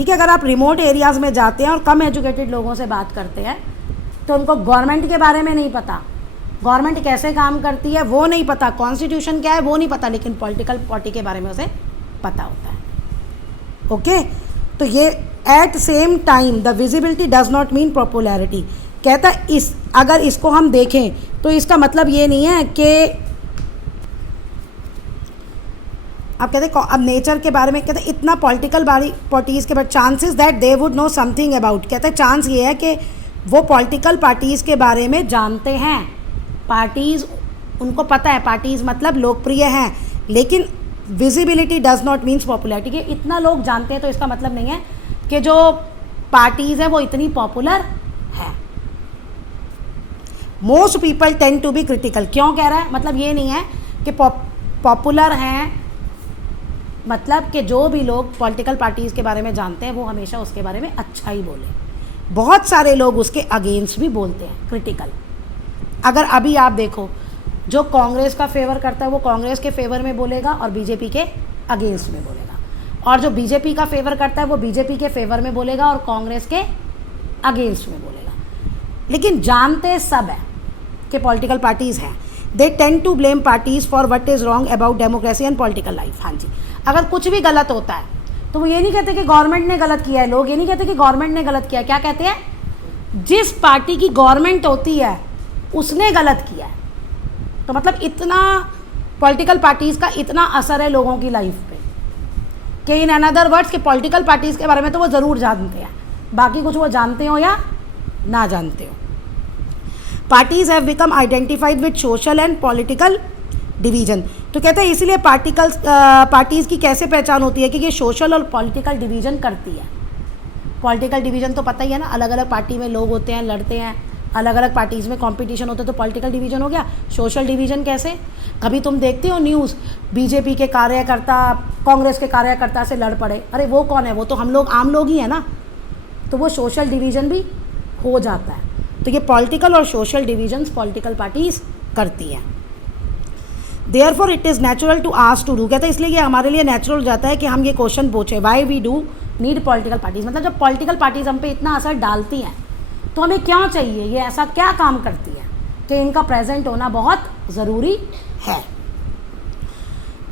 ठीक है, अगर आप रिमोट एरियाज़ में जाते हैं और कम एजुकेटेड लोगों से बात करते हैं तो उनको गवर्नमेंट के बारे में नहीं पता, गवर्नमेंट कैसे काम करती है वो नहीं पता, कॉन्स्टिट्यूशन क्या है वो नहीं पता, लेकिन पॉलिटिकल पार्टी के बारे में उसे पता होता है। ओके, तो ये at same time the visibility does not mean popularity. कहता है इस अगर इसको हम देखें तो इसका मतलब ये नहीं है कि आप कहते हैं अब नेचर के बारे में, कहते हैं इतना पॉलिटिकल पार्टीज़ के बाद chances that they would know something about, कहते हैं चांस ये है कि वो पॉलिटिकल पार्टीज़ के बारे में जानते हैं, पार्टीज़ उनको पता है, पार्टीज़ मतलब लोकप्रिय हैं, लेकिन visibility does not means popularity. कि इतना लोग जानते हैं तो इसका मतलब नहीं है कि जो पार्टीज़ है वो इतनी पॉपुलर है। Most people tend to be critical, क्यों कह रहा है, मतलब ये नहीं है कि पॉपुलर हैं, मतलब कि जो भी लोग पॉलिटिकल पार्टीज़ के बारे में जानते हैं वो हमेशा उसके बारे में अच्छा ही बोले। बहुत सारे लोग उसके अगेंस्ट भी बोलते हैं, क्रिटिकल। अगर अभी आप देखो जो कांग्रेस का फेवर करता है वो कांग्रेस के फेवर में बोलेगा और बीजेपी के अगेंस्ट में बोलेगा, और जो बीजेपी का फेवर करता है वो बीजेपी के फेवर में बोलेगा और कांग्रेस के अगेंस्ट में बोलेगा, लेकिन जानते सब है कि पॉलिटिकल पार्टीज़ हैं। They tend to blame parties for what is wrong about democracy and political life. हाँ जी, अगर कुछ भी गलत होता है तो वो ये नहीं कहते कि गवर्नमेंट ने गलत किया है, लोग ये नहीं कहते कि गवर्नमेंट ने गलत किया है, क्या कहते हैं, जिस पार्टी की गवर्नमेंट होती है उसने गलत किया है। तो मतलब इतना पॉलिटिकल पार्टीज़ का इतना असर है लोगों की लाइफ पे कि इन अनदर वर्ड्स कि पॉलिटिकल पार्टीज़ के बारे में तो वो ज़रूर जानते हैं, बाकी कुछ वो जानते हो या ना जानते हो। Parties have become identified with social and political division. तो कहते हैं इसीलिए पार्टीज़ की कैसे पहचान होती है कि ये सोशल और पॉलिटिकल डिवीजन करती है। पॉलिटिकल डिवीजन तो पता ही है ना, अलग अलग पार्टी में लोग होते हैं, लड़ते हैं, अलग अलग पार्टीज़ में कंपटीशन होता है, तो पॉलिटिकल डिवीजन हो गया। सोशल डिवीजन कैसे, कभी तुम देखते हो न्यूज़, बीजेपी के कार्यकर्ता कांग्रेस के कार्यकर्ता से लड़ पड़े, अरे वो कौन है, वो तो हम लोग आम लोग ही हैं ना, तो वो सोशल डिवीजन भी हो जाता है। तो ये पॉलिटिकल और सोशल डिवीजन्स पॉलिटिकल पार्टीज़ करती हैं। Therefore it is natural to ask to do, कहते हैं इसलिए ये हमारे लिए नेचुरल हो जाता है कि हम ये क्वेश्चन पूछें, why we do need political parties. मतलब जब पॉलिटिकल पार्टीज़ हम पे इतना असर डालती हैं तो हमें क्या चाहिए, ये ऐसा क्या काम करती है कि इनका प्रेजेंट होना बहुत ज़रूरी है।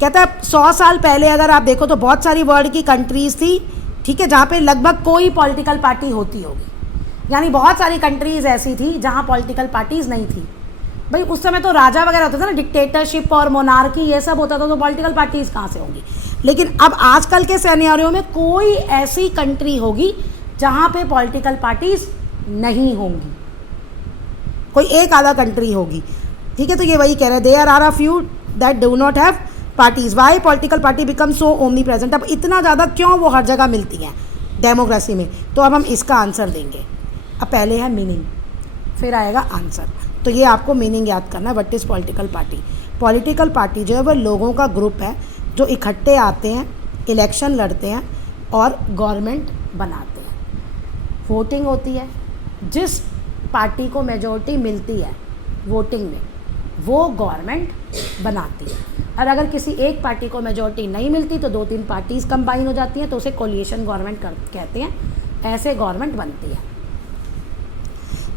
कहता है 100 साल पहले अगर आप देखो तो बहुत सारी वर्ल्ड की कंट्रीज़ थी, ठीक है, जहाँ पे लगभग कोई पॉलिटिकल पार्टी होती होगी, यानी बहुत सारी कंट्रीज़ ऐसी थी जहाँ पॉलिटिकल पार्टीज़ नहीं थी। भाई उस समय तो राजा वगैरह होता था ना, डिक्टेटरशिप और मोनार्की ये सब होता था, तो पॉलिटिकल पार्टीज़ कहाँ से होंगी। लेकिन अब आजकल के सिनेरियो में कोई ऐसी कंट्री होगी जहाँ पे पॉलिटिकल पार्टीज़ नहीं होंगी, कोई एक आधा कंट्री होगी, ठीक है। तो ये वही कह रहे हैं, there are a few that do not have parties, why political party become so omnipresent. अब इतना ज़्यादा क्यों वो हर जगह मिलती हैं डेमोक्रेसी में, तो अब हम इसका आंसर देंगे। अब पहले है मीनिंग, फिर आएगा आंसर। तो ये आपको मीनिंग याद करना है, what is political party. Political party जो है वह लोगों का ग्रुप है जो इकट्ठे आते हैं, इलेक्शन लड़ते हैं और गवर्नमेंट बनाते हैं। वोटिंग होती है, जिस पार्टी को मेजॉरिटी मिलती है वोटिंग में वो गवर्नमेंट बनाती है, और अगर किसी एक पार्टी को मेजॉरिटी नहीं मिलती तो 2-3 पार्टीज़ कंबाइन हो जाती हैं, तो उसे कोलिएशन गवर्नमेंट कहते हैं। ऐसे गवर्नमेंट बनती है।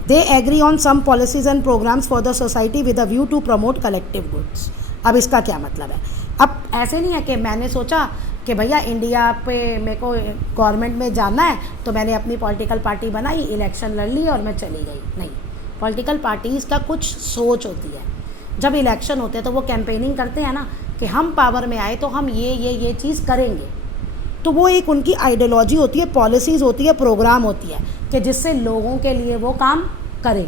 They agree on some policies and programmes for the society with a view to promote collective goods. अब इसका क्या मतलब है, अब ऐसे नहीं है कि मैंने सोचा कि भैया इंडिया पे मेरे को गवर्नमेंट में जाना है तो मैंने अपनी पॉलिटिकल पार्टी बनाई, इलेक्शन लड़ ली और मैं चली गई। नहीं, पॉलिटिकल पार्टीज़ का कुछ सोच होती है। जब इलेक्शन होते हैं तो वो कैंपेनिंग करते हैं ना कि हम पावर में आए तो हम ये चीज़ करेंगे, तो वो एक उनकी आइडियोलॉजी होती है, पॉलिसीज़ होती है, प्रोग्राम होती है कि जिससे लोगों के लिए वो काम करें।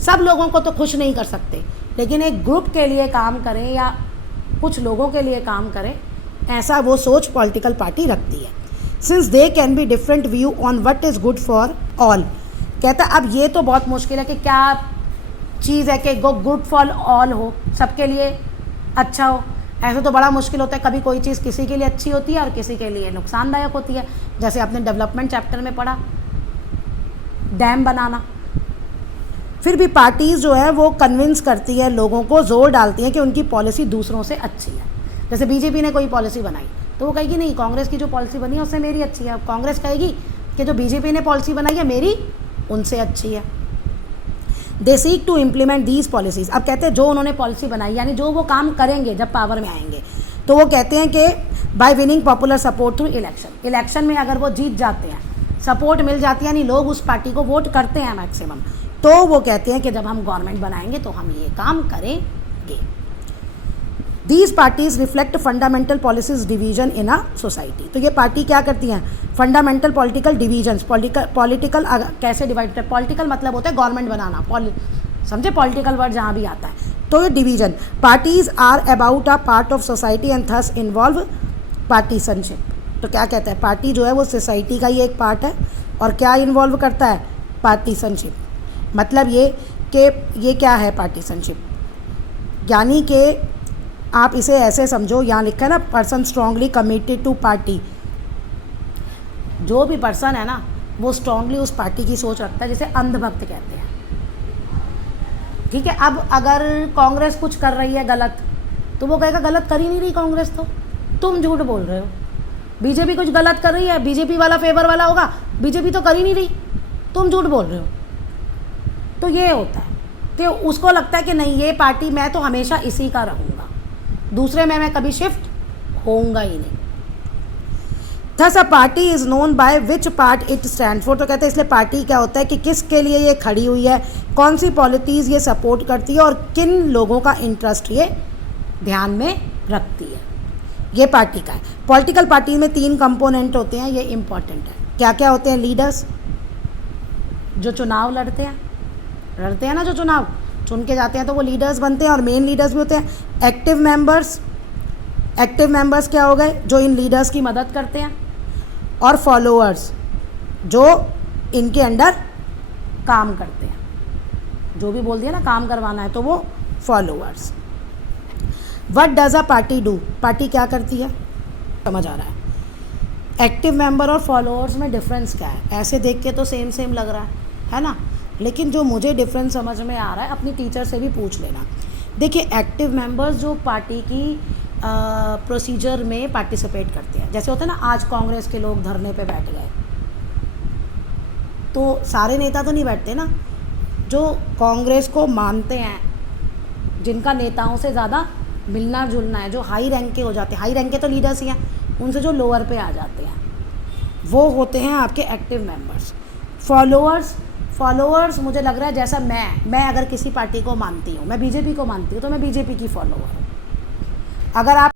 सब लोगों को तो खुश नहीं कर सकते, लेकिन एक ग्रुप के लिए काम करें या कुछ लोगों के लिए काम करें, ऐसा वो सोच पॉलिटिकल पार्टी रखती है। Since they can be different view on what is good for all. कहता है अब ये तो बहुत मुश्किल है कि क्या चीज़ है कि गुड फॉर ऑल हो, सबके लिए अच्छा हो। ऐसा तो बड़ा मुश्किल होता है, कभी कोई चीज़ किसी के लिए अच्छी होती है और किसी के लिए नुकसानदायक होती है। जैसे आपने डेवलपमेंट चैप्टर में पढ़ा, डैम बनाना। फिर भी पार्टीज़ जो है वो कन्विंस करती है लोगों को, जोर डालती हैं कि उनकी पॉलिसी दूसरों से अच्छी है। जैसे बीजेपी ने कोई पॉलिसी बनाई तो तो वो कहेगी नहीं, कांग्रेस की जो पॉलिसी बनी है उससे मेरी अच्छी है। अब कांग्रेस कहेगी कि जो बीजेपी ने पॉलिसी बनाई है मेरी उनसे अच्छी है। They seek to implement these policies. अब कहते हैं जो उन्होंने पॉलिसी बनाई, यानी जो वो काम करेंगे जब पावर में आएंगे, तो वो कहते हैं कि bye winning popular support through election. Election में अगर वो जीत जाते हैं, सपोर्ट मिल जाती है, यानी लोग उस पार्टी को वोट करते हैं मैक्सिमम, तो वो कहते हैं कि जब हम गवर्नमेंट बनाएंगे तो हम ये काम करेंगे। These parties reflect fundamental policies division in a society. तो ये पार्टी क्या करती हैं, फंडामेंटल पॉलिटिकल डिवीजन्स, पॉलिटिकल कैसे डिवाइड होता है, पॉलिटिकल मतलब होता है गवर्नमेंट बनाना, समझे, पॉलिटिकल वर्ड जहाँ भी आता है। तो ये division, parties are about a part of society and thus involve partisanship. तो क्या कहता है, पार्टी जो है वो सोसाइटी का ही एक पार्ट है और क्या इन्वॉल्व करता है, पार्टीसनशिप। मतलब ये कि ये क्या है पार्टीसनशिप, यानी कि आप इसे ऐसे समझो, यहाँ लिखा है ना, person strongly committed to party. जो भी पर्सन है ना वो स्ट्रांगली उस पार्टी की सोच रखता है, जिसे अंधभक्त कहते हैं। ठीक है, अब अगर कांग्रेस कुछ कर रही है गलत, तो वो कहेगा गलत कर ही नहीं रही कांग्रेस, तो तुम झूठ बोल रहे हो। बीजेपी कुछ गलत कर रही है, बीजेपी वाला फेवर वाला होगा, बीजेपी तो कर ही नहीं रही, तुम झूठ बोल रहे हो। तो ये होता है कि उसको लगता है कि नहीं, ये पार्टी मैं तो हमेशा इसी का रहूँगा, दूसरे में मैं कभी शिफ्ट होऊंगा ही नहीं। Thus a party is known by which part it stand for. तो कहते हैं इसलिए पार्टी क्या होता है कि किसके लिए ये खड़ी हुई है, कौन सी पॉलिसीज़ ये सपोर्ट करती है और किन लोगों का इंटरेस्ट ये ध्यान में रखती है, ये पार्टी का है। पॉलिटिकल पार्टी में 3 कंपोनेंट होते हैं, ये इंपॉर्टेंट है। क्या क्या होते हैं, लीडर्स जो चुनाव लड़ते हैं ना, जो चुनाव चुन के जाते हैं तो वो लीडर्स बनते हैं और मेन लीडर्स भी होते हैं। एक्टिव मेंबर्स क्या हो गए, जो इन लीडर्स की मदद करते हैं, और फॉलोअर्स जो इनके अंडर काम करते हैं, जो भी बोल दिया ना काम करवाना है तो वो followers. What does a party do, party क्या करती है, समझ आ रहा है। एक्टिव मेंबर और फॉलोअर्स में डिफरेंस क्या है, ऐसे देख के तो सेम लग रहा है ना, लेकिन जो मुझे डिफरेंस समझ में आ रहा है अपनी टीचर से भी पूछ लेना। देखिए, एक्टिव मेंबर्स जो पार्टी की प्रोसीजर में पार्टिसिपेट करते हैं, जैसे होता है ना, आज कांग्रेस के लोग धरने पे बैठ गए, तो सारे नेता तो नहीं बैठते ना, जो कांग्रेस को मानते हैं, जिनका नेताओं से ज़्यादा मिलना जुलना है, जो हाई रैंक के हो जाते हैं, हाई रैंक के तो लीडर्स ही हैं, उनसे जो लोअर पे आ जाते हैं वो होते हैं आपके एक्टिव मेंबर्स। फॉलोअर्स मुझे लग रहा है जैसा मैं अगर किसी पार्टी को मानती हूँ, मैं बीजेपी को मानती हूँ तो मैं बीजेपी की फॉलोअर हूँ। अगर आप